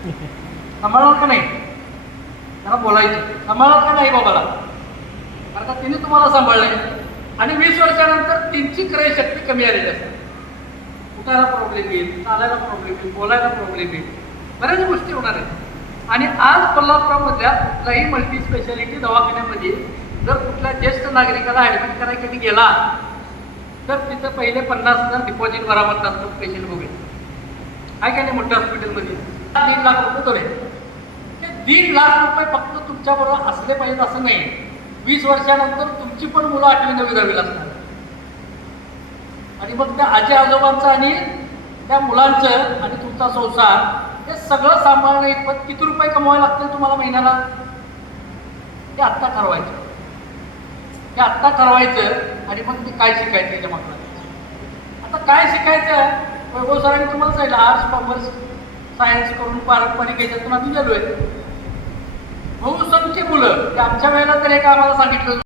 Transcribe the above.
सांभाळणार का नाही? त्यांना बोलायचं, सांभाळणार का नाही बाबाला? कारण का तिने तुम्हाला सांभाळले आणि 20 वर्षानंतर त्यांची क्रयशक्ती कमी आलेली असते. उठायला प्रॉब्लेम येईल, चालायला प्रॉब्लेम येईल, बोलायला प्रॉब्लेम येईल, बऱ्याच गोष्टी होणार आहेत. आणि आज कोल्हापुरामधल्या कुठल्याही मल्टी स्पेशालिटी दवाखान्यामध्ये जर कुठल्या ज्येष्ठ नागरिकाला ॲडमिट करायसाठी गेला तर तिथं पहिले 50,000 डिपॉझिट भरा म्हणतात पेशंट बघेल. आहे का नाही? मोठ्या हॉस्पिटलमध्ये 1.5 लाख रुपये थोडे. ते 1.5 लाख रुपये फक्त तुमच्याबरोबर असले पाहिजेत असं नाही. 20 वर्षानंतर तुमची पण मुलं 8वी 9वी 10वीला असतात आणि मग त्या आजी आजोबांचं आणि त्या मुलांचं आणि तुमचा संसार हे सगळं सांभाळणं इतपत किती रुपये कमवायला लागतील तुम्हाला महिन्याला ते आत्ता ठरवायचं. ते आत्ता ठरवायचं आणि मग ते काय शिकायचं त्याच्या मागं. आता काय शिकायचं? वैभव सरांनी तुम्हाला सांगितलं आर्ट्स कॉमर्स सायन्स करून पारंपरिक याच्यातून आम्ही गेलोय. बहुसंख्य मुलं, आमच्या वेळेला तर एक आम्हाला सांगितलं